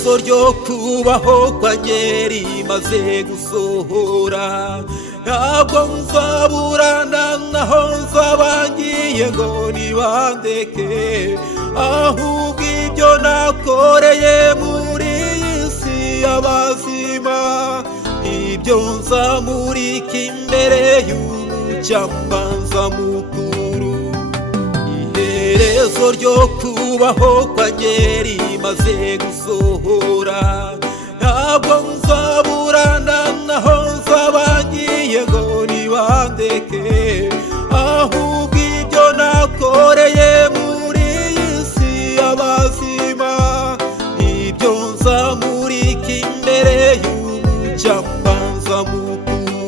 iherezo ryo kubaho kwanjye rimaze gusohora, ntabwo nzaburana naho nzaba ngiye ngo nibandeke, ahubwo ibyo nakoreye muri iyi si y'abazima ibyo nzamurika imbere y'umucamanza mukuru. Iherezo ryo kubaho kwanjye rimaze gusohora, ntabwo nzaburana naho nzaba ngiye ngo nibandeke, ahubwo ibyo nakoreye muri iyi si y'abazima ibyo nzamurika imbere y'umucamanza mukuru.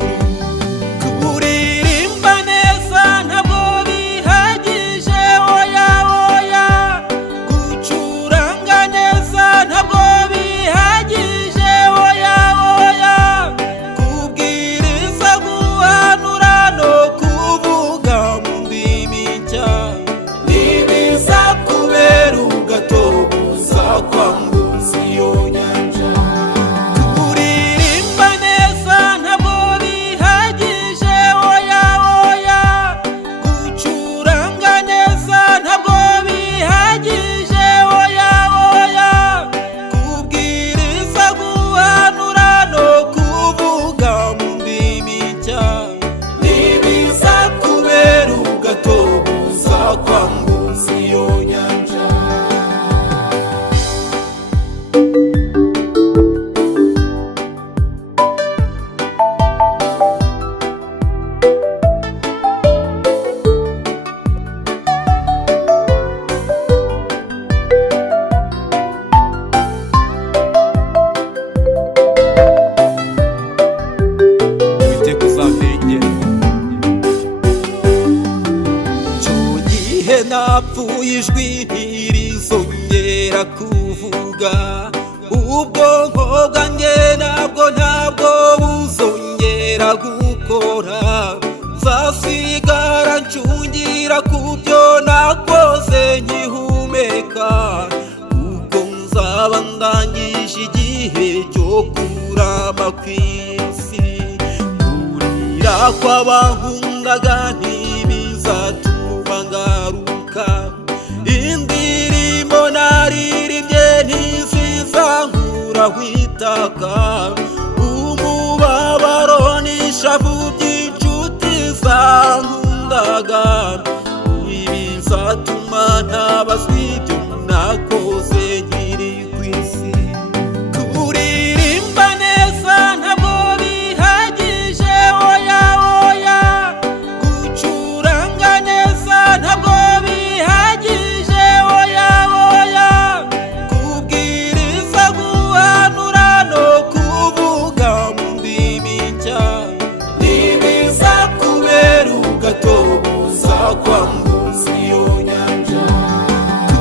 Kuririmba neza ntabwo bihagije, oya oya, gucuranga neza ntabwo bihagije, oya oya, kubwiriza, guhanura no kuvuga mu ndimi nshya nibiza kubera ugato buzakwambuza iyo nyanja. Kuririmba neza ntabwo bihagije, oya oya, gucuranga neza ntabwo bihagije, oya oya, kubwiriza, guhanura no kuvuga mu ndimi nshya nibiza kubera ugato buzakwambuza iyo nyanja. Uwiteka uzandengera. Icyo gihe napfuye ijwi ntirizongera kuvuga, ubwonko bwanjye ntabwo buzongera gukora, nzasigara ncungira ku byo nakoze nkihumeka, kuko nzaba ndangije igihe cyo kurama ku isi. Kurira kw'abankundaga ntibizatuma ngaruka, indirimbo naririmbye ntizizankuraho itaka, umubabaro n'ishavu by'inshuti zankundaga ntibizatuma ntabazwa ibyo nakoze nkiri ku isi. Kuririmba neza ntabwo bihagije, oya oya, gucuranga neza ntabwo bihagije, oya oya, kubwiriza, guhanura no kuvuga mu ndimi nshya nibiza kubera ugato buzakwambuza iyo nyanja.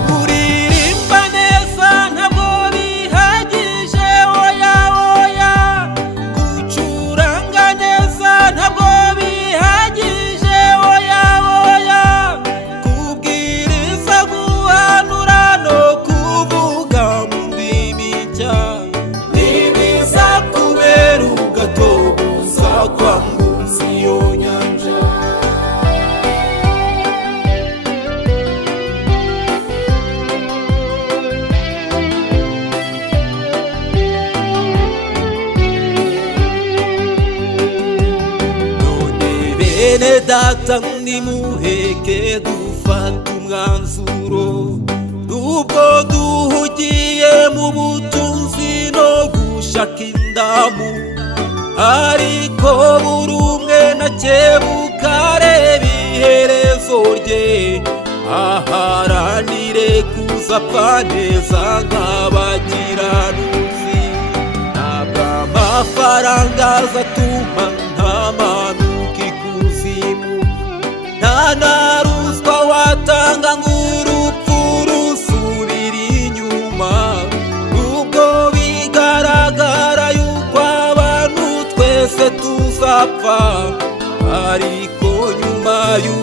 Kuririmba neza ntabwo bihagije, oya oya, gucuranga neza ntabwo bihagije, oya oya, kubwiriza, guhanura no kuvuga mu ndimi nshya nibiza kubera ugato buzakwambuza iyo nyanja. None bene data nimuheke dufata umwanzuro, nubwo duhugiye mu butunzi no gushaka indamu, ariko buri umwe nakebuka areba iherezo rye, aharanire kuzapfa neza nk'abakiranuzi. Ntabwo amafaranga azatuma ntamanuka ikuzimu, nta na ruswa watanga ngo urupfu rusubire inyuma, nubwo bigaragara yuko abantu twese tuzapfa, ariko nyuma y'u